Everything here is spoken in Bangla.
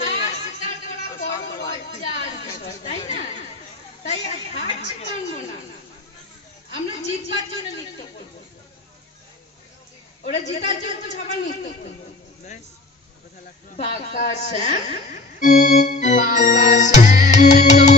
হার স্বীকার করা বড় লজ্জার বিষয়, তাই না? তাই হার মানবো না, আমরা জিতবার জন্য নৃত্য করবো। ওরা জেতার জন্য সবার নৃত্য করবো। বাঁকা শ্যাম, বাঁকা শ্যাম